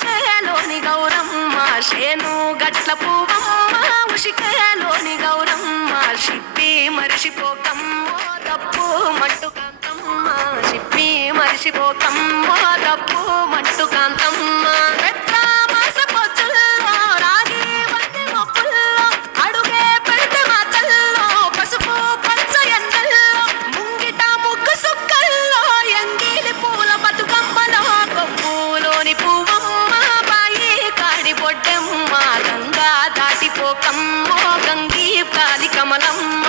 ఉషికేలోని గౌరమ్మ శేను గట్ల పువ్వమ్మ ఉషికేలోని గౌరమ్మ షిప్పి మరిచిపోకమ్మో తప్పు మట్టు కాంతమ్మ షిప్పి మరిచిపోకమ్మో తప్పు మట్టు కాంతమ్మ కమ్మో గంగీ కాలి కమలమ్మ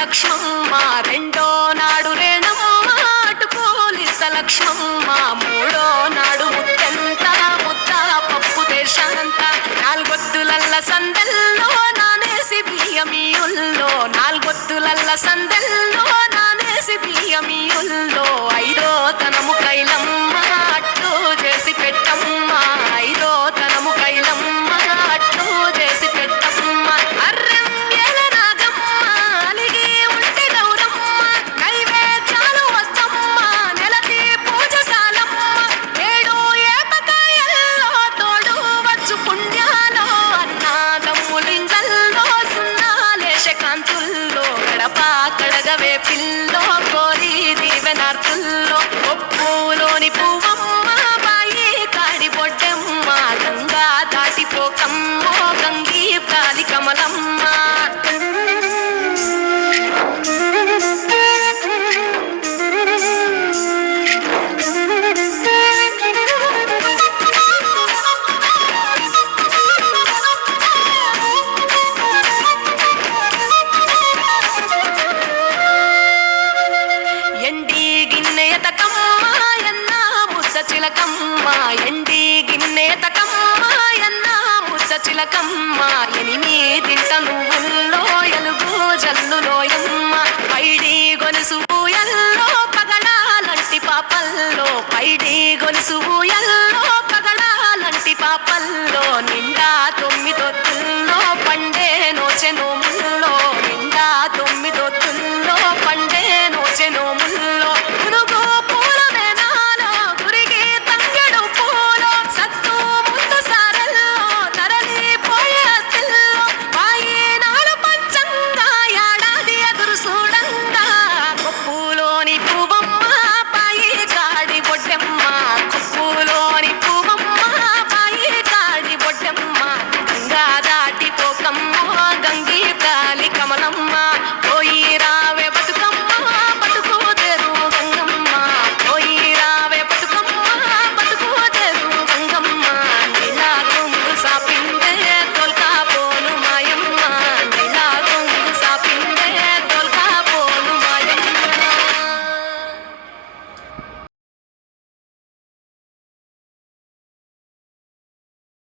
లక్ష్మమ్మ రెండో నాడు రేణమ్మ అటు పోలీస లక్ష్మమ్మ మూడో నాడు ముత్తెంత ముద్ద పప్పు దేశంత నాలుగొత్తులల్ల సందెల్లో నానేసి బియ్యమియుల్లో నాలుగొత్తులల్ల సందెల్లో